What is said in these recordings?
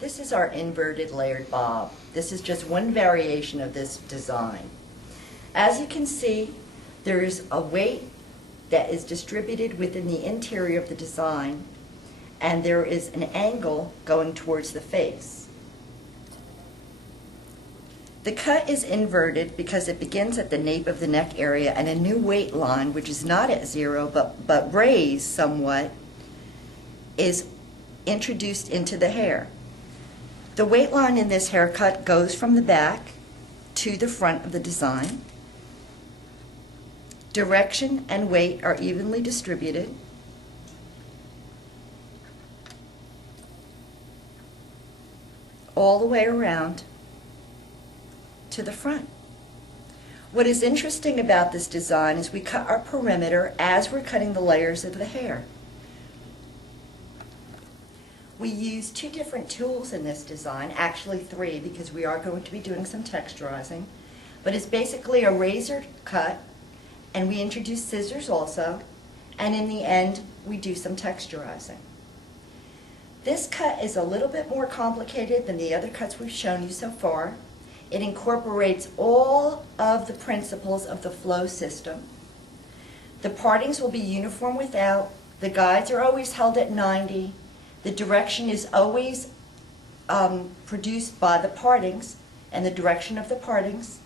This is our inverted layered bob. This is just one variation of this design. As you can see, there is a weight that is distributed within the interior of the design, and there is an angle going towards the face. The cut is inverted because it begins at the nape of the neck area, and a new weight line, which is not at zero but raised somewhat, is introduced into the hair. The weight line in this haircut goes from the back to the front of the design. Direction and weight are evenly distributed. All the way around to the front. What is interesting about this design is we cut our perimeter as we're cutting the layers of the hair. We use two different tools in this design, actually three, because we are going to be doing some texturizing, but it's basically a razor cut, and we introduce scissors also, and in the end we do some texturizing. This cut is a little bit more complicated than the other cuts we've shown you so far. It incorporates all of the principles of the flow system. The partings will be uniform without. The guides are always held at 90. The direction is always produced by the partings and the direction of the partings.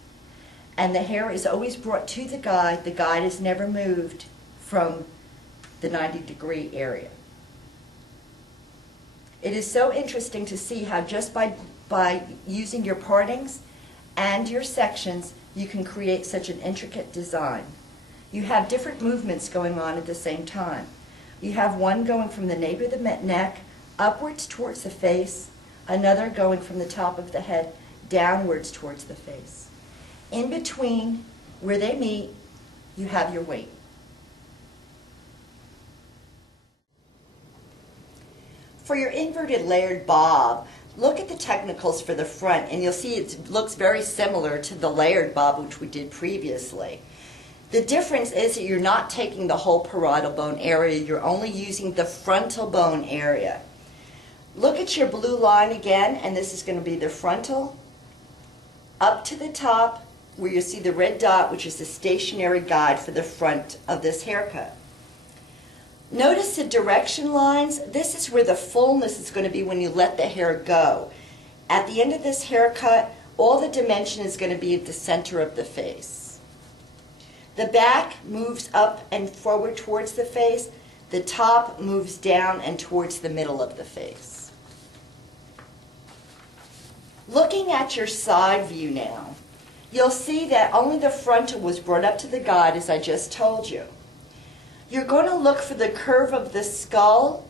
And the hair is always brought to the guide. The guide is never moved from the 90-degree area. It is so interesting to see how just by using your partings and your sections, you can create such an intricate design. You have different movements going on at the same time. You have one going from the nape of the neck upwards towards the face, another going from the top of the head downwards towards the face. In between, where they meet, you have your weight. For your inverted layered bob, look at the technicals for the front, and you'll see it looks very similar to the layered bob which we did previously. The difference is that you're not taking the whole parietal bone area, you're only using the frontal bone area. Look at your blue line again, and this is going to be the frontal, up to the top, where you see the red dot, which is the stationary guide for the front of this haircut. Notice the direction lines. This is where the fullness is going to be when you let the hair go. At the end of this haircut, all the dimension is going to be at the center of the face. The back moves up and forward towards the face. The top moves down and towards the middle of the face. Looking at your side view now, you'll see that only the frontal was brought up to the guide, as I just told you. You're going to look for the curve of the skull,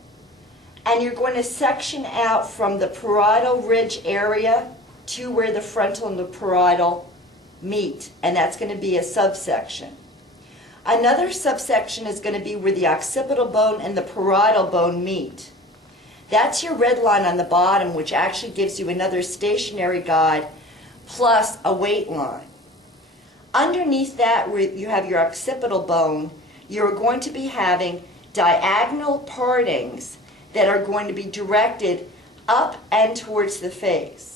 and you're going to section out from the parietal ridge area to where the frontal and the parietal meet, and that's going to be a subsection. Another subsection is going to be where the occipital bone and the parietal bone meet. That's your red line on the bottom, which actually gives you another stationary guide plus a weight line. Underneath that, where you have your occipital bone, you're going to be having diagonal partings that are going to be directed up and towards the face.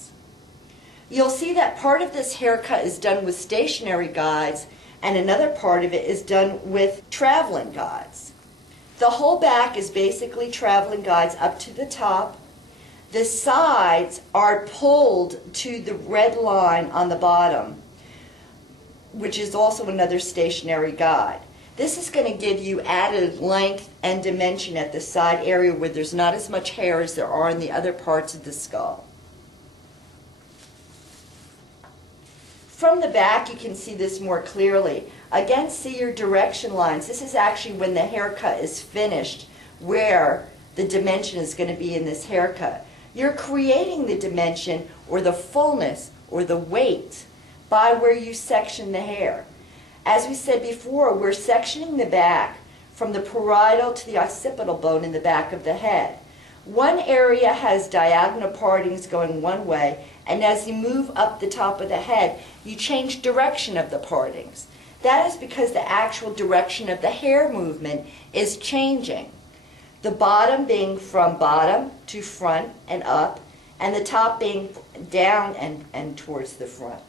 You'll see that part of this haircut is done with stationary guides, and another part of it is done with traveling guides. The whole back is basically traveling guides up to the top. The sides are pulled to the red line on the bottom, which is also another stationary guide. This is going to give you added length and dimension at the side area where there's not as much hair as there are in the other parts of the skull. From the back, you can see this more clearly. Again, see your direction lines. This is actually when the haircut is finished, where the dimension is going to be in this haircut. You're creating the dimension or the fullness or the weight by where you section the hair. As we said before, we're sectioning the back from the parietal to the occipital bone in the back of the head. One area has diagonal partings going one way, and as you move up the top of the head, you change direction of the partings. That is because the actual direction of the hair movement is changing. The bottom being from bottom to front and up, and the top being down and towards the front.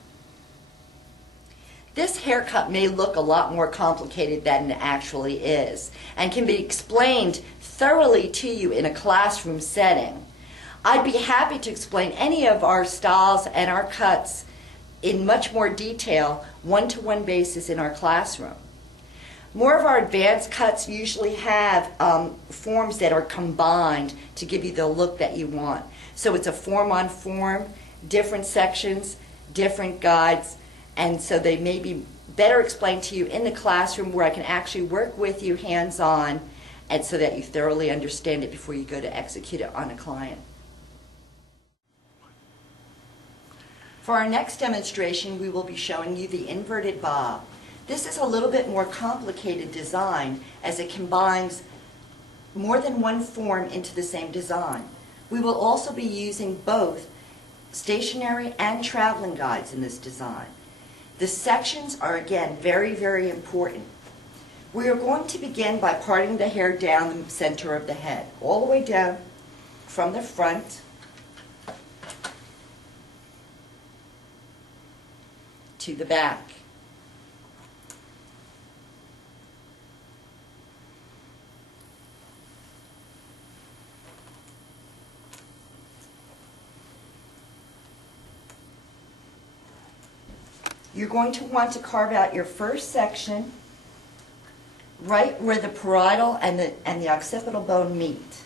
This haircut may look a lot more complicated than it actually is and can be explained thoroughly to you in a classroom setting. I'd be happy to explain any of our styles and our cuts in much more detail, one-to-one basis in our classroom. More of our advanced cuts usually have forms that are combined to give you the look that you want. So it's a form on form, different sections, different guides, and so they may be better explained to you in the classroom where I can actually work with you hands-on, and so that you thoroughly understand it before you go to execute it on a client. For our next demonstration, we will be showing you the inverted bob. This is a little bit more complicated design as it combines more than one form into the same design. We will also be using both stationary and traveling guides in this design. The sections are, again, very, very important. We are going to begin by parting the hair down the center of the head, all the way down from the front to the back. You're going to want to carve out your first section right where the parietal and the occipital bone meet,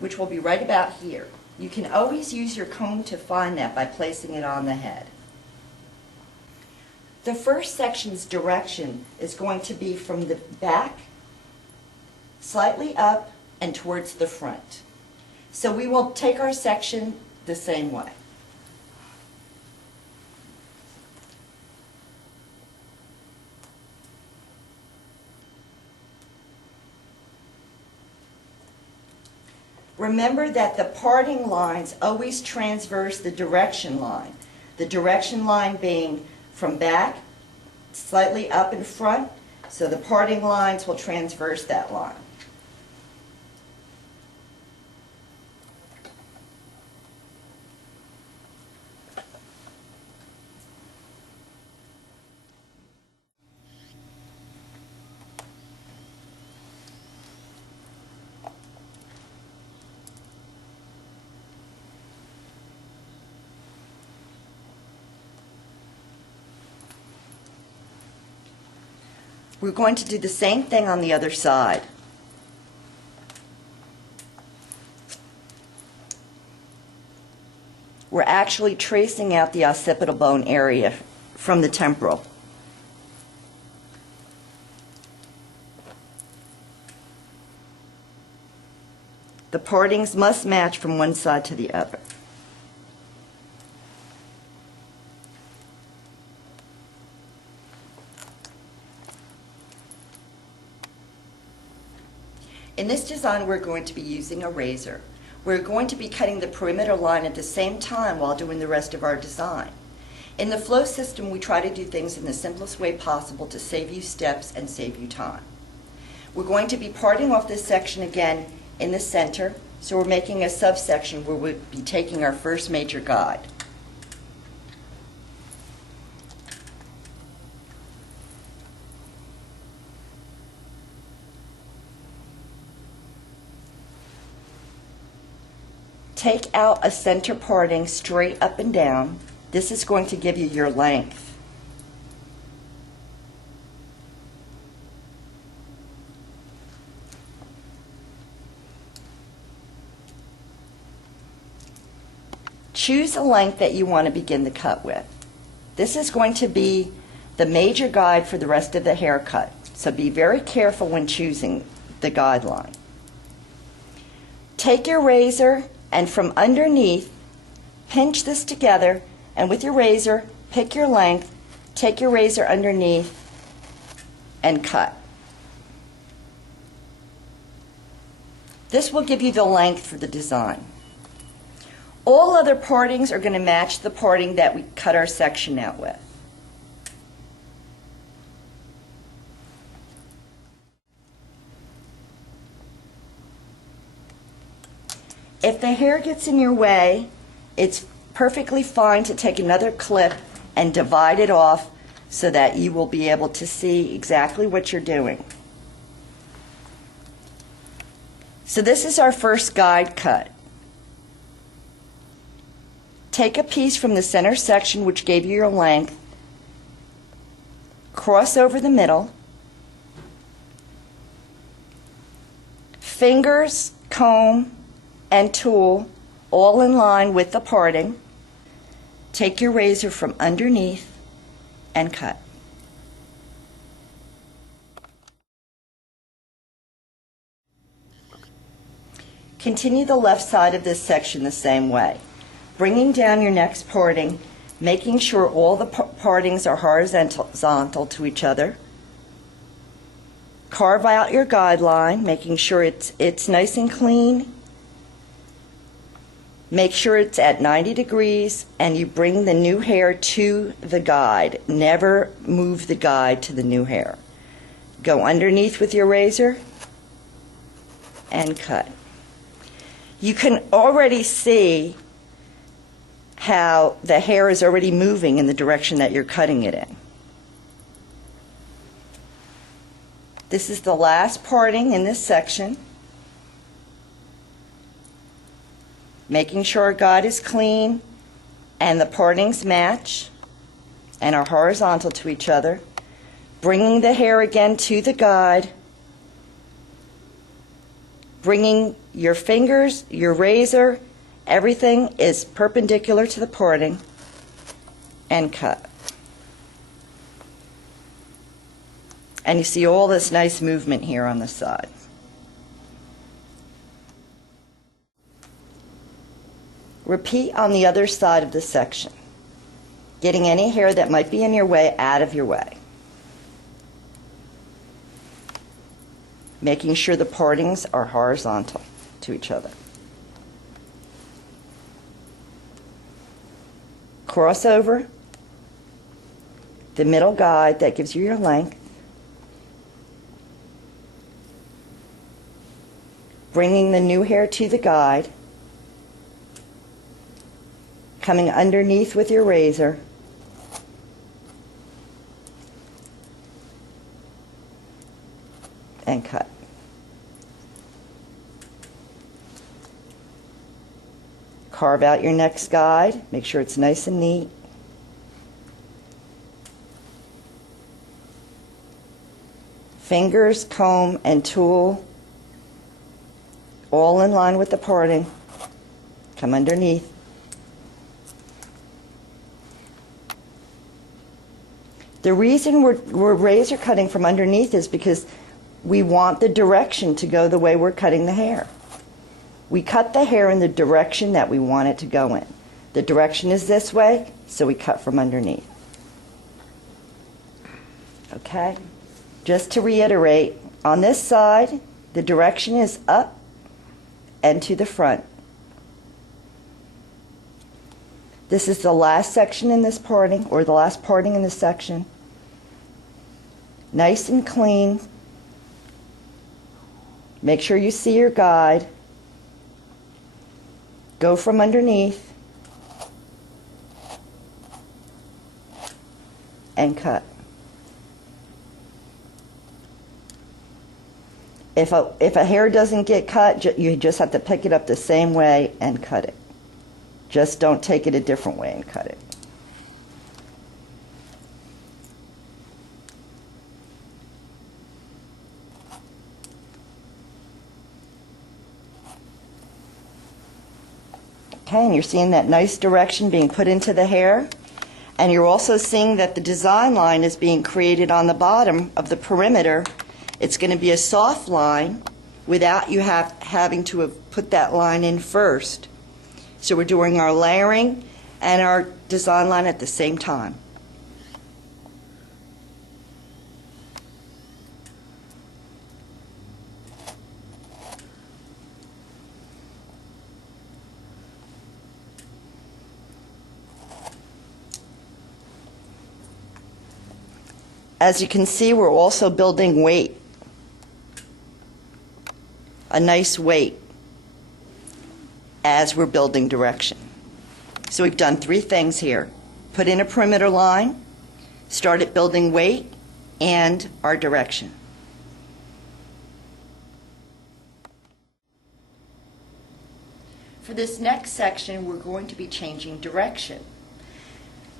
which will be right about here. You can always use your comb to find that by placing it on the head. The first section's direction is going to be from the back, slightly up, and towards the front. So we will take our section the same way. Remember that the parting lines always transverse the direction line. The direction line being from back, slightly up in front, so the parting lines will transverse that line. We're going to do the same thing on the other side. We're actually tracing out the occipital bone area from the temporal. The partings must match from one side to the other. In this design, we're going to be using a razor. We're going to be cutting the perimeter line at the same time while doing the rest of our design. In the flow system, we try to do things in the simplest way possible to save you steps and save you time. We're going to be parting off this section again in the center, so we're making a subsection where we'll be taking our first major guide. Take out a center parting straight up and down. This is going to give you your length. Choose a length that you want to begin the cut with. This is going to be the major guide for the rest of the haircut, so be very careful when choosing the guideline. Take your razor and from underneath, pinch this together, and with your razor, pick your length, take your razor underneath, and cut. This will give you the length for the design. All other partings are going to match the parting that we cut our section out with. If the the hair gets in your way, it's perfectly fine to take another clip and divide it off so that you will be able to see exactly what you're doing. So this is our first guide cut. Take a piece from the center section which gave you your length, cross over the middle, fingers, comb, and tool all in line with the parting. Take your razor from underneath and cut. Continue the left side of this section the same way, bringing down your next parting, making sure all the partings are horizontal to each other. Carve out your guideline, making sure it's nice and clean. Make sure it's at 90 degrees, and you bring the new hair to the guide. Never move the guide to the new hair. Go underneath with your razor and cut. You can already see how the hair is already moving in the direction that you're cutting it in. This is the last parting in this section. Making sure our guide is clean and the partings match and are horizontal to each other. Bringing the hair again to the guide. Bringing your fingers, your razor, everything is perpendicular to the parting, and cut. And you see all this nice movement here on the side. Repeat on the other side of the section, getting any hair that might be in your way out of your way. Making sure the partings are horizontal to each other. Cross over the middle guide that gives you your length. Bringing the new hair to the guide. Coming underneath with your razor. And cut. Carve out your next guide. Make sure it's nice and neat. Fingers, comb, and tool all in line with the parting. Come underneath. The reason we're razor cutting from underneath is because we want the direction to go the way we're cutting the hair. We cut the hair in the direction that we want it to go in. The direction is this way, so we cut from underneath. Okay? Just to reiterate, on this side, the direction is up and to the front. This is the last section in this parting, or the last parting in this section. Nice and clean. Make sure you see your guide. Go from underneath and cut. If a hair doesn't get cut, you just have to pick it up the same way and cut it. Just don't take it a different way and cut it. Okay, and you're seeing that nice direction being put into the hair. And you're also seeing that the design line is being created on the bottom of the perimeter. It's going to be a soft line without you having to have put that line in first. So we're doing our layering and our design line at the same time. As you can see, we're also building weight, a nice weight. as we're building direction. So we've done 3 things here. Put in a perimeter line, started building weight, and our direction. For this next section, we're going to be changing direction.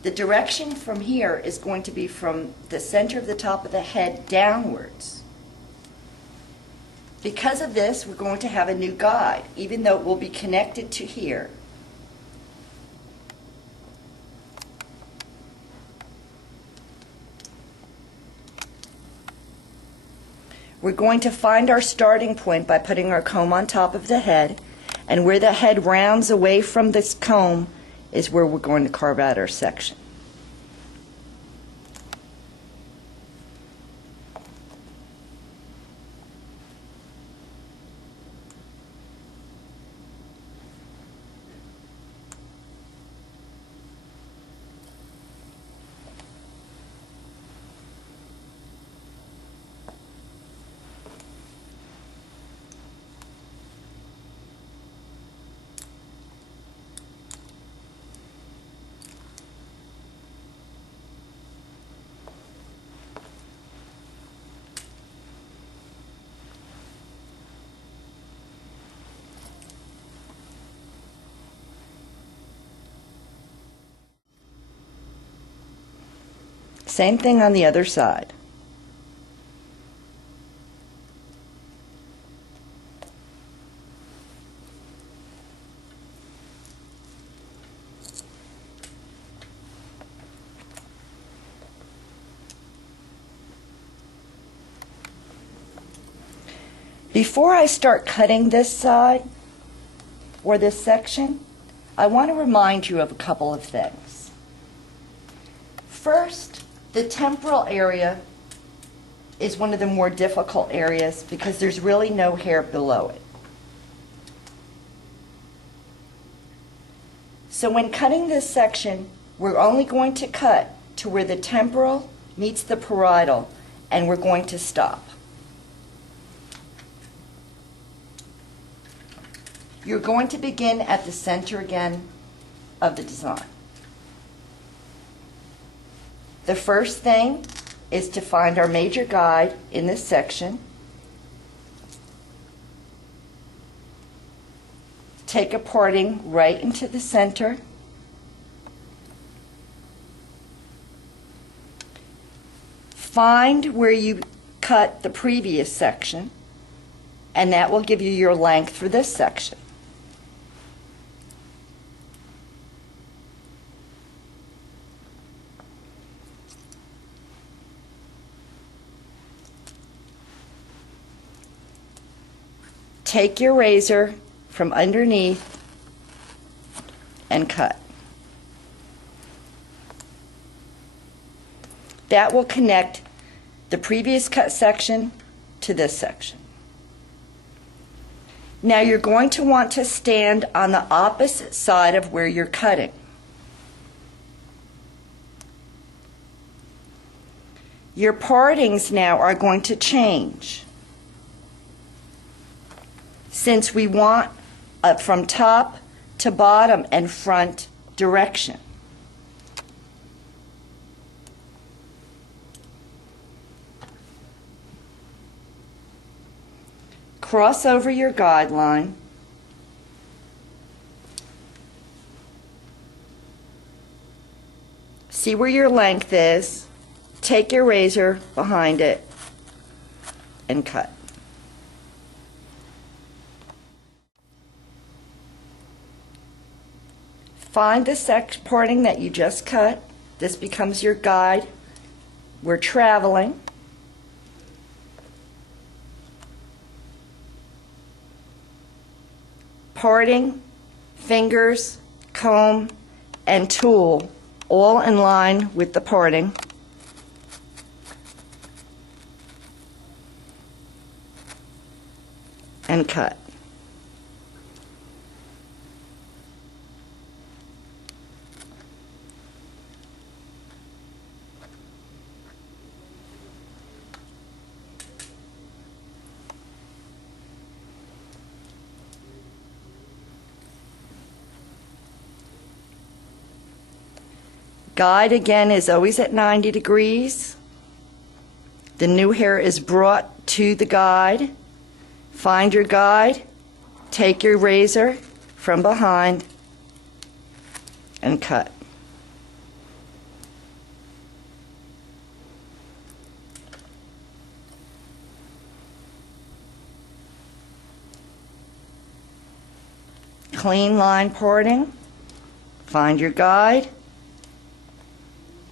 The direction from here is going to be from the center of the top of the head downwards. Because of this, we're going to have a new guide, even though it will be connected to here. We're going to find our starting point by putting our comb on top of the head, and where the head rounds away from this comb is where we're going to carve out our section. Same thing on the other side. Before I start cutting this side or this section, I want to remind you of a couple of things. First, the temporal area is one of the more difficult areas because there's really no hair below it. So when cutting this section, we're only going to cut to where the temporal meets the parietal, and we're going to stop. You're going to begin at the center again of the design. The first thing is to find our major guide in this section. Take a parting right into the center. Find where you cut the previous section, and that will give you your length for this section. Take your razor from underneath and cut. That will connect the previous cut section to this section. Now you're going to want to stand on the opposite side of where you're cutting. Your partings now are going to change, since we want from top to bottom and front direction. Cross over your guideline. See where your length is. Take your razor behind it and cut. Find the parting that you just cut. This becomes your guide. We're traveling. Parting, fingers, comb, and tool all in line with the parting. And cut. Guide again is always at 90 degrees. The new hair is brought to the guide. Find your guide, take your razor from behind, and cut. Clean line parting. Find your guide.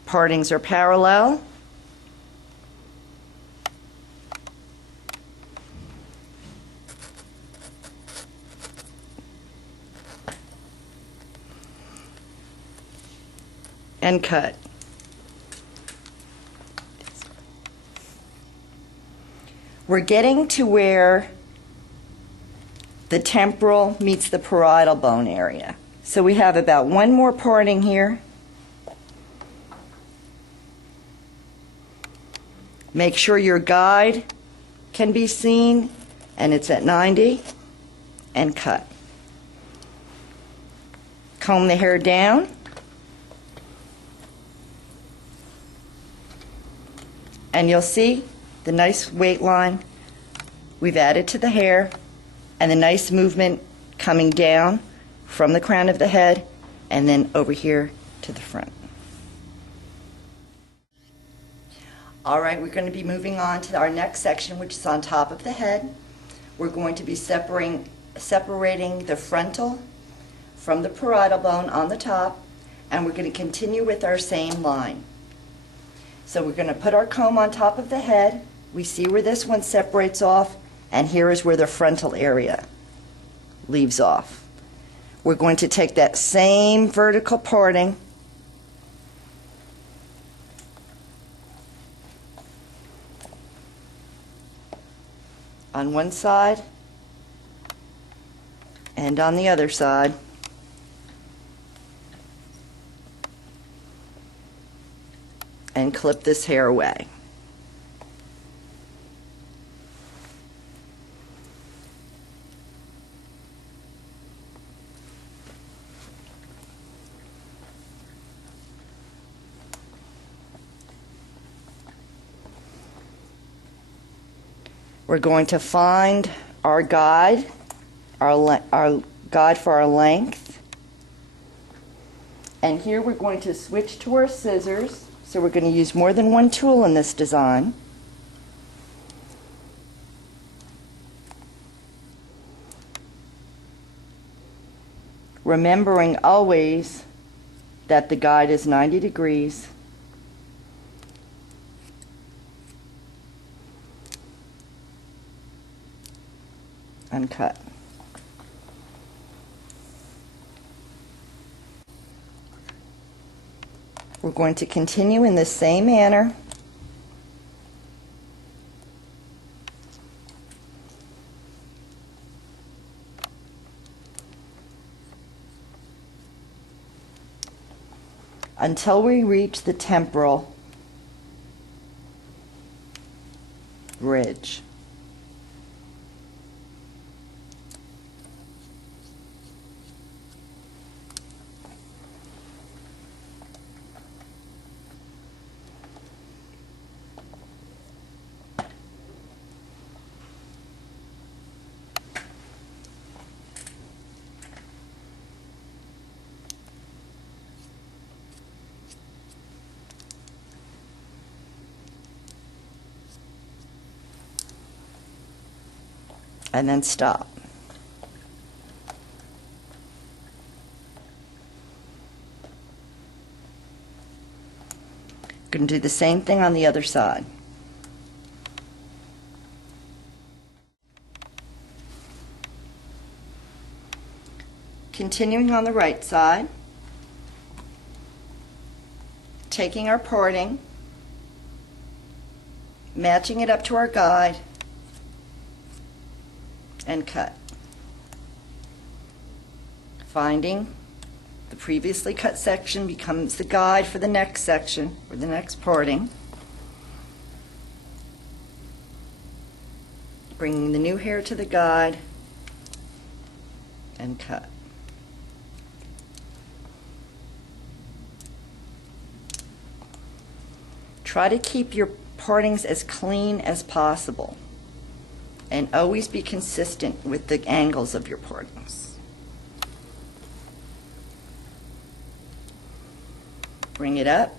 Partings are parallel. And cut. We're getting to where the temporal meets the parietal bone area. So we have about one more parting here. Make sure your guide can be seen and it's at 90, and cut. Comb the hair down. And you'll see the nice weight line we've added to the hair and the nice movement coming down from the crown of the head and then over here to the front. All right, we're going to be moving on to our next section, which is on top of the head. We're going to be separating the frontal from the parietal bone on the top, and we're going to continue with our same line. So we're going to put our comb on top of the head. We see where this one separates off, and here is where the frontal area leaves off. We're going to take that same vertical parting on one side and on the other side. And clip this hair away. We're going to find our guide, our guide for our length. And here we're going to switch to our scissors. So we're going to use more than one tool in this design. Remembering always that the guide is 90 degrees. And cut. We're going to continue in the same manner. Until we reach the temporal ridge. And then stop. Going to do the same thing on the other side. Continuing on the right side, taking our parting, matching it up to our guide, and cut. Finding the previously cut section becomes the guide for the next section or the next parting. Bringing the new hair to the guide and cut. Try to keep your partings as clean as possible, and always be consistent with the angles of your partings. Bring it up.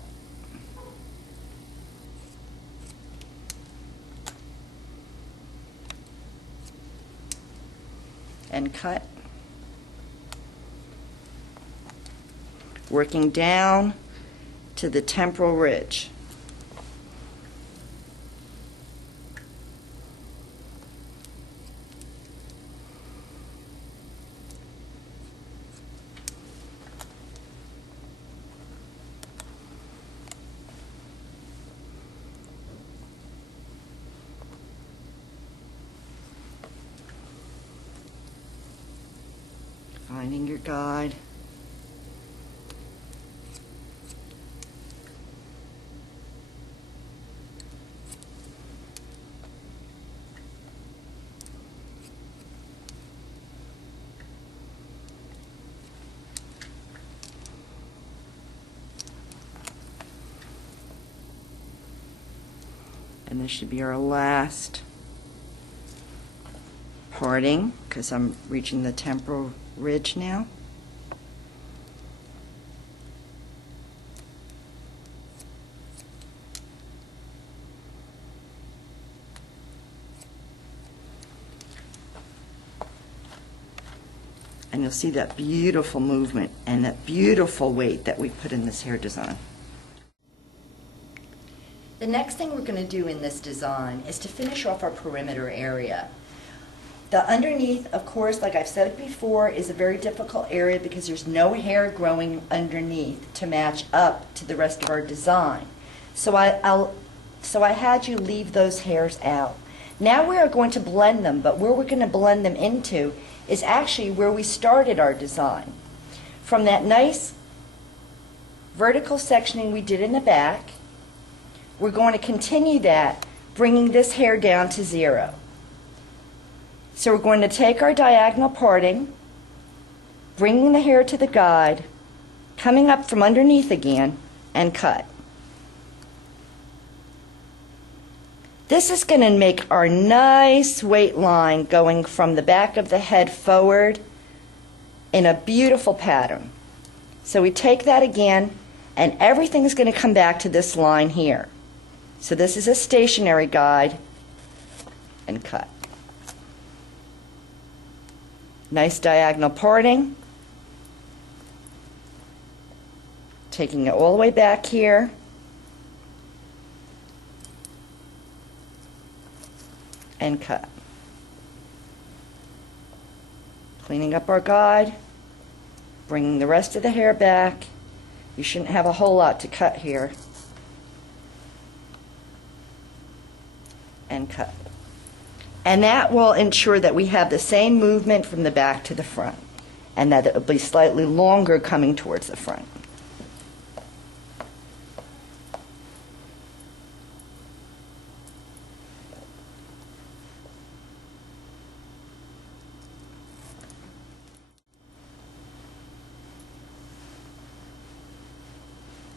And cut. Working down to the temporal ridge. Finding your guide. And this should be our last parting, because I'm reaching the temporal ridge now. And you'll see that beautiful movement and that beautiful weight that we put in this hair design. The next thing we're going to do in this design is to finish off our perimeter area. The underneath, of course, like I've said before, is a very difficult area because there's no hair growing underneath to match up to the rest of our design. So I had you leave those hairs out. Now we are going to blend them, but where we're going to blend them into is actually where we started our design. From that nice vertical sectioning we did in the back, we're going to continue that, bringing this hair down to 0. So we're going to take our diagonal parting, bringing the hair to the guide, coming up from underneath again, and cut. This is going to make our nice weight line going from the back of the head forward in a beautiful pattern. So we take that again, and everything's going to come back to this line here. So this is a stationary guide, and cut. Nice diagonal parting. Taking it all the way back here. And cut. Cleaning up our guide. Bringing the rest of the hair back. You shouldn't have a whole lot to cut here. And cut. And that will ensure that we have the same movement from the back to the front, and that it will be slightly longer coming towards the front.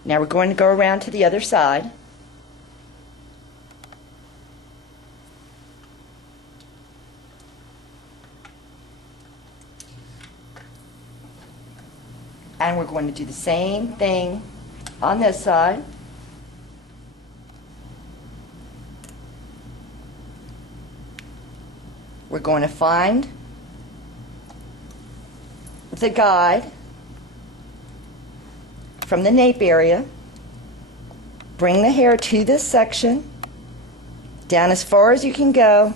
Now we're going to go around to the other side. And we're going to do the same thing on this side. We're going to find the guide from the nape area, bring the hair to this section, down as far as you can go,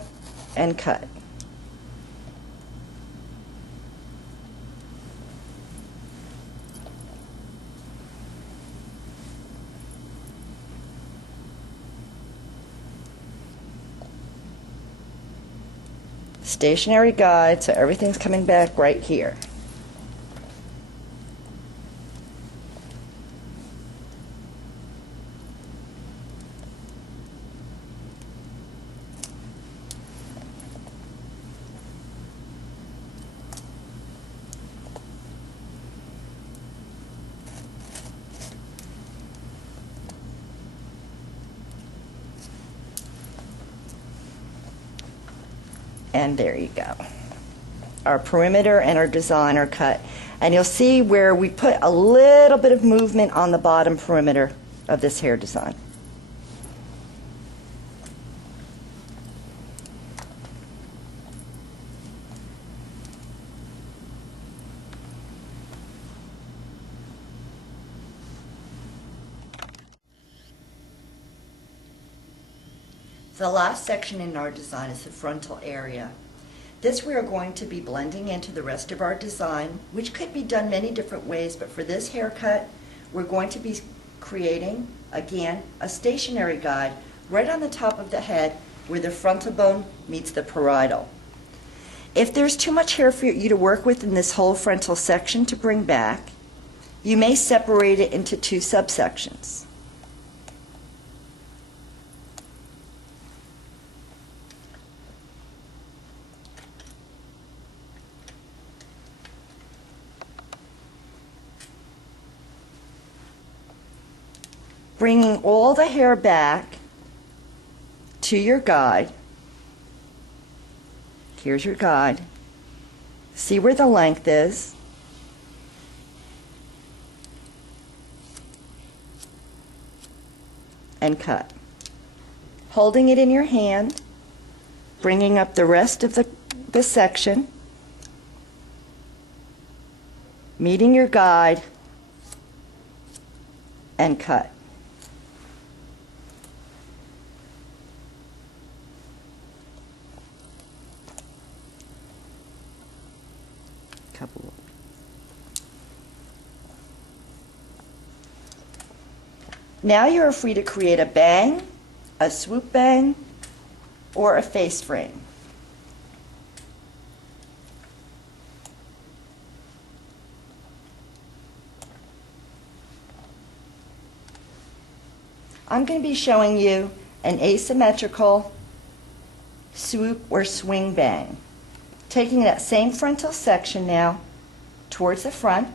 and cut. Stationary guide, so everything's coming back right here. And there you go. Our perimeter and our design are cut. And you'll see where we put a little bit of movement on the bottom perimeter of this hair design. The last section in our design is the frontal area. This we are going to be blending into the rest of our design, which could be done many different ways, but for this haircut, we're going to be creating, again, a stationary guide right on the top of the head where the frontal bone meets the parietal. If there's too much hair for you to work with in this whole frontal section to bring back, you may separate it into two subsections. Bringing all the hair back to your guide. Here's your guide. See where the length is. And cut. Holding it in your hand, bringing up the rest of the section, meeting your guide, and cut. Now you are free to create a bang, a swoop bang, or a face frame. I'm going to be showing you an asymmetrical swoop or swing bang. Taking that same frontal section now towards the front.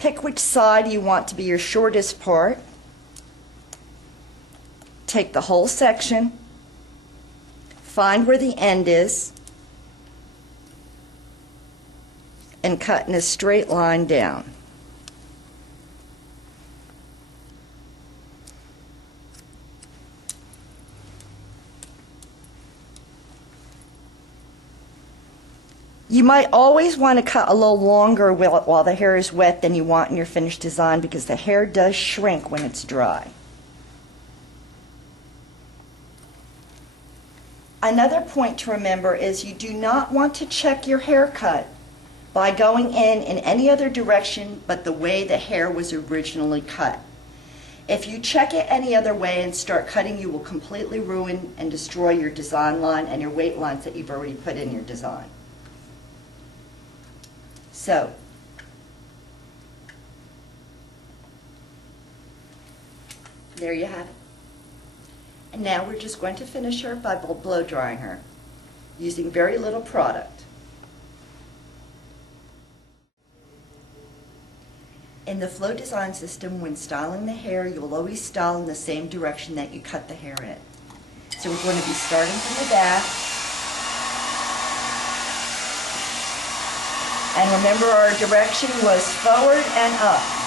Pick which side you want to be your shortest part. Take the whole section, find where the end is, and cut in a straight line down. You might always want to cut a little longer while the hair is wet than you want in your finished design, because the hair does shrink when it's dry. Another point to remember is you do not want to check your haircut by going in any other direction but the way the hair was originally cut. If you check it any other way and start cutting, you will completely ruin and destroy your design line and your weight lines that you've already put in your design. So, there you have it. And now we're just going to finish her by blow drying her using very little product. In the flow design system, when styling the hair, you will always style in the same direction that you cut the hair in. So we're going to be starting from the back. And remember, our direction was forward and up.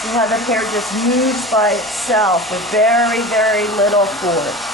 See how the hair just moves by itself with very, very little force.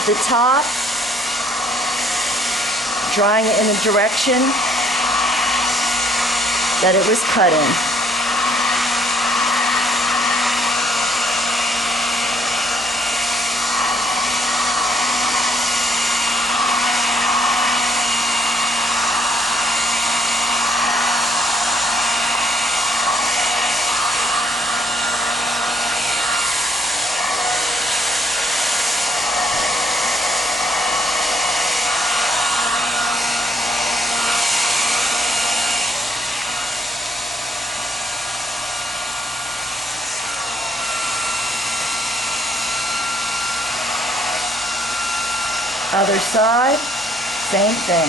to the top, drying it in the direction that it was cut in. Other side, same thing.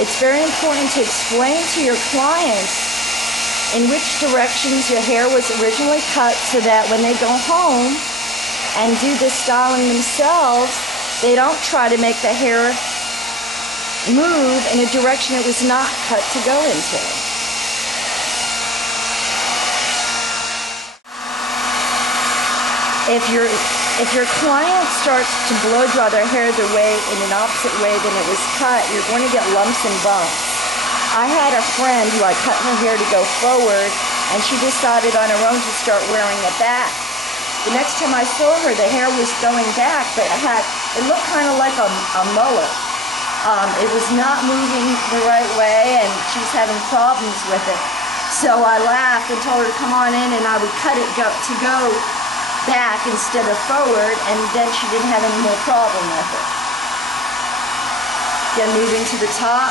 It's very important to explain to your clients in which directions your hair was originally cut so that when they go home and do the styling themselves, they don't try to make the hair move in a direction it was not cut to go into. If your client starts to blow dry their hair the way in an opposite way than it was cut, you're going to get lumps and bumps. I had a friend who I cut her hair to go forward, and she decided on her own to start wearing it back. The next time I saw her, the hair was going back, but it looked kind of like a mullet. It was not moving the right way, and she was having problems with it. So I laughed and told her to come on in, and I would cut it to go back instead of forward, and then she didn't have any more problem with it. Again, moving to the top.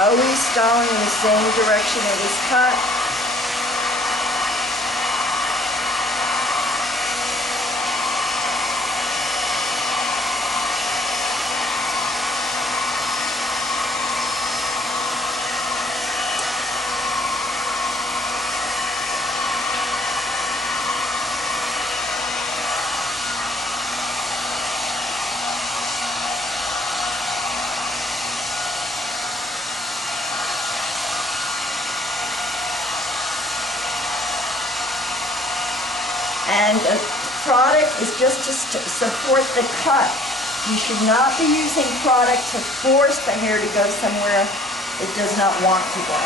Always styling in the same direction it was cut. And a product is just to support the cut. You should not be using product to force the hair to go somewhere it does not want to go.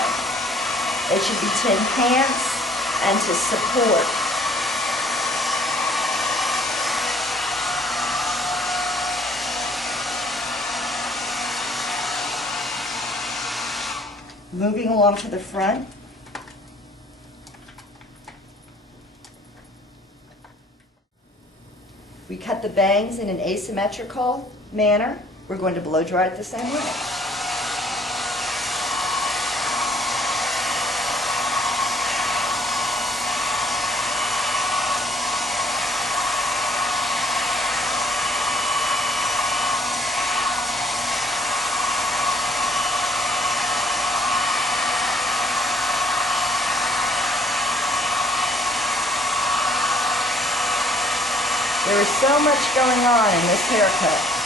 It should be to enhance and to support. Moving along to the front. We cut the bangs in an asymmetrical manner. We're going to blow dry it the same way. There is so much going on in this haircut.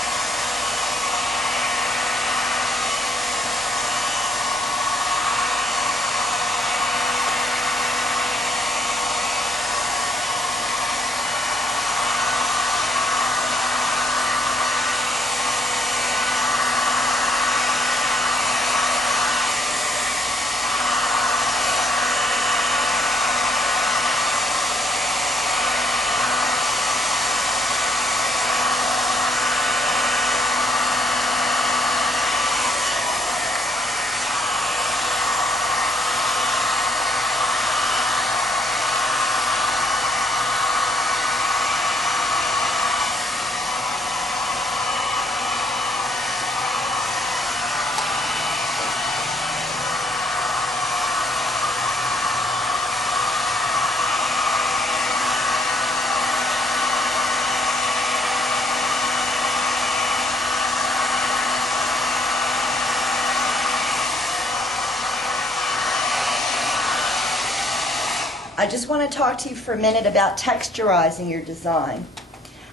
I just want to talk to you for a minute about texturizing your design.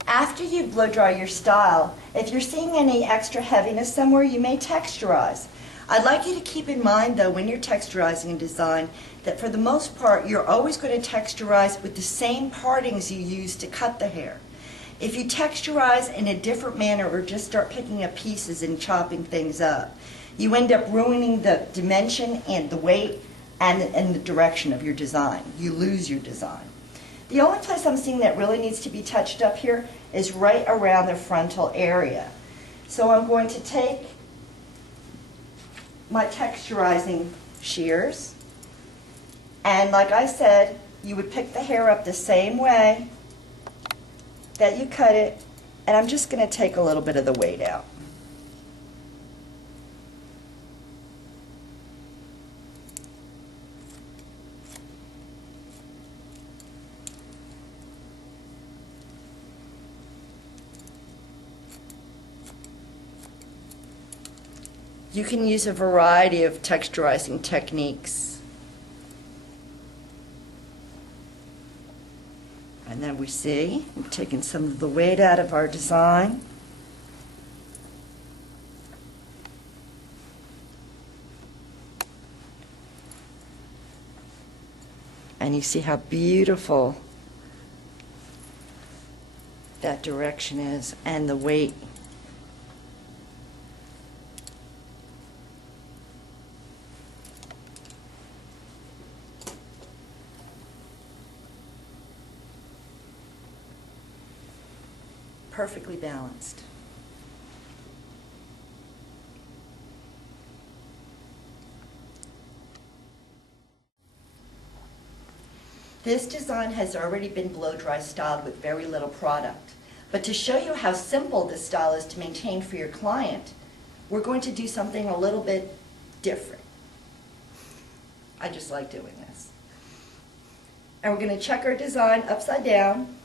After you blow dry your style, if you're seeing any extra heaviness somewhere, you may texturize. I'd like you to keep in mind, though, when you're texturizing a design, that for the most part, you're always going to texturize with the same partings you use to cut the hair. If you texturize in a different manner or just start picking up pieces and chopping things up, you end up ruining the dimension and the weight and the direction of your design. You lose your design. The only place I'm seeing that really needs to be touched up here is right around the frontal area. So I'm going to take my texturizing shears, and like I said, you would pick the hair up the same way that you cut it, and I'm just going to take a little bit of the weight out. You can use a variety of texturizing techniques. And then we see, we've taken some of the weight out of our design. And you see how beautiful that direction is and the weight. Perfectly balanced. This design has already been blow dry styled with very little product. But to show you how simple this style is to maintain for your client, we're going to do something a little bit different. I just like doing this. And we're going to check our design upside down.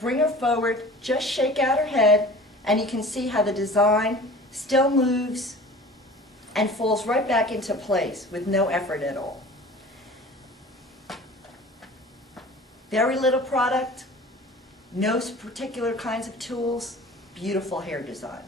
Bring her forward, just shake out her head, and you can see how the design still moves and falls right back into place with no effort at all. Very little product, no particular kinds of tools, beautiful hair design.